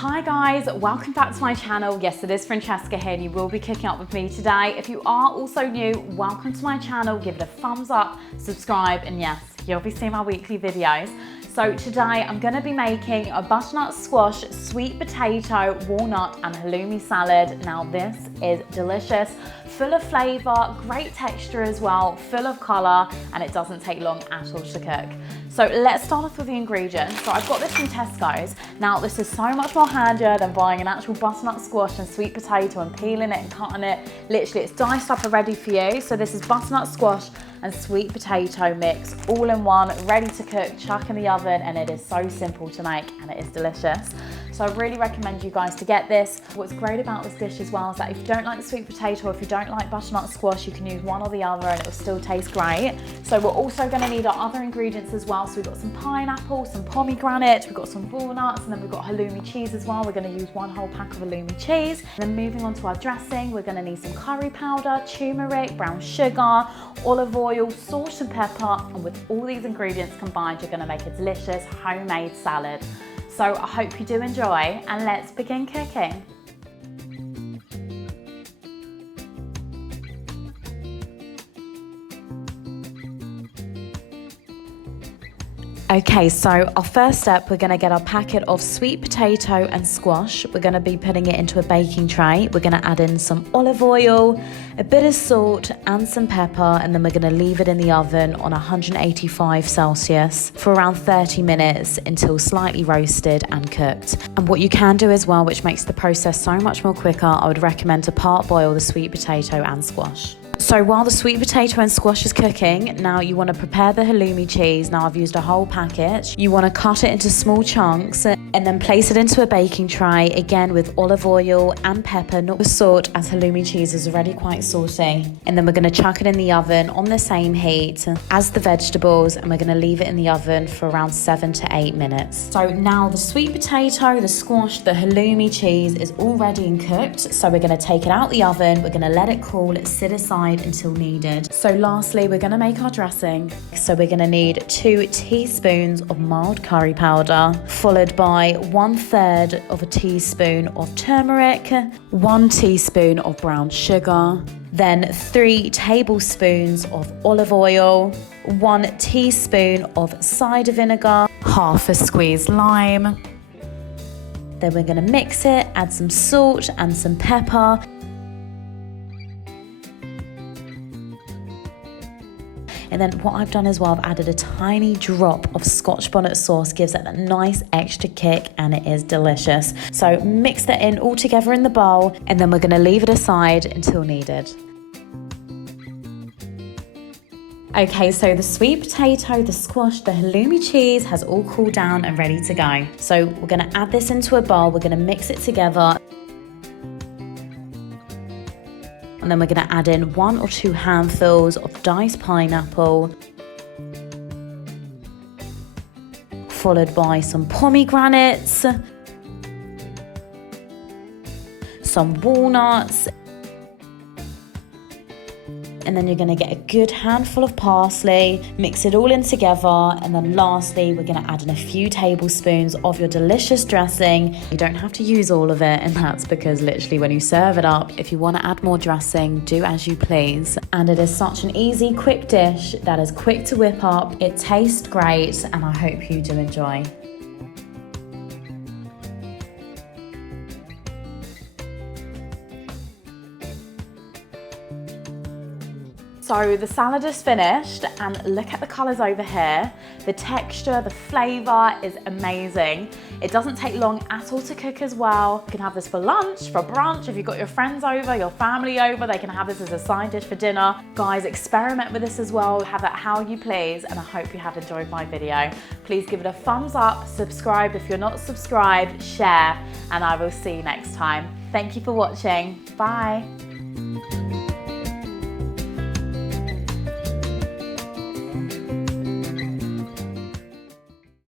Hi guys, welcome back to my channel. Yes, it is Francesca here and you will be cooking up with me today. If you are also new, welcome to my channel. Give it a thumbs up, subscribe, and yes, you'll be seeing my weekly videos. So today I'm going to be making a butternut squash, sweet potato, walnut and halloumi salad. Now this is delicious, full of flavour, great texture as well, full of colour, and it doesn't take long at all to cook. So let's start off with the ingredients. So I've got this from Tesco's. Now this is so much more handier than buying an actual butternut squash and sweet potato and peeling it and cutting it. Literally it's diced up and ready for you. So this is butternut squash and sweet potato mix all in one, ready to cook, chuck in the oven, and it is so simple to make and it is delicious. So I really recommend you guys to get this. What's great about this dish as well is that if you don't like the sweet potato or if you don't like butternut squash, you can use one or the other and it will still taste great. So we're also going to need our other ingredients as well. So we've got some pineapple, some pomegranate, we've got some walnuts, and then we've got halloumi cheese as well. We're going to use one whole pack of halloumi cheese. And then moving on to our dressing, we're going to need some curry powder, turmeric, brown sugar, olive oil, salt and pepper, and with all these ingredients combined, you're going to make a delicious homemade salad. So I hope you do enjoy, and let's begin cooking. Okay, so our first step, we're going to get our packet of sweet potato and squash. We're going to be putting it into a baking tray. We're going to add in some olive oil, a bit of salt and some pepper, and then we're going to leave it in the oven on 185 Celsius for around 30 minutes until slightly roasted and cooked. And what you can do as well, which makes the process so much more quicker, I would recommend to part boil the sweet potato and squash. So while the sweet potato and squash is cooking, now you want to prepare the halloumi cheese. Now I've used a whole packet. You want to cut it into small chunks and then place it into a baking tray, again with olive oil and pepper, not with salt, as halloumi cheese is already quite salty. And then we're going to chuck it in the oven on the same heat as the vegetables, and we're going to leave it in the oven for around 7 to 8 minutes. So now the sweet potato, the squash, the halloumi cheese is all ready and cooked. So we're going to take it out the oven. We're going to let it cool, sit aside until needed. So lastly, we're going to make our dressing. So we're going to need 2 teaspoons of mild curry powder, followed by 1/3 of a teaspoon of turmeric, 1 teaspoon of brown sugar, then 3 tablespoons of olive oil, 1 teaspoon of cider vinegar, half a squeezed lime. Then we're going to mix it, add some salt and some pepper. And then what I've done as well, I've added a tiny drop of Scotch bonnet sauce, gives it a nice extra kick, and it is delicious. So mix that in all together in the bowl, and then we're going to leave it aside until needed. Okay, so the sweet potato, the squash, the halloumi cheese has all cooled down and ready to go. So we're going to add this into a bowl, we're going to mix it together. And then we're going to add in 1 or 2 handfuls of diced pineapple, followed by some pomegranates, some walnuts, and then you're going to get a good handful of parsley, mix it all in together, and then lastly we're going to add in a few tablespoons of your delicious dressing. You don't have to use all of it, and that's because literally when you serve it up, if you want to add more dressing, do as you please. And it is such an easy, quick dish that is quick to whip up. It tastes great, and I hope you do enjoy. So the salad is finished, and look at the colours over here. The texture, the flavour is amazing. It doesn't take long at all to cook as well. You can have this for lunch, for brunch. If you've got your friends over, your family over, they can have this as a side dish for dinner. Guys, experiment with this as well. Have it how you please, and I hope you have enjoyed my video. Please give it a thumbs up, subscribe if you're not subscribed, share, and I will see you next time. Thank you for watching. Bye.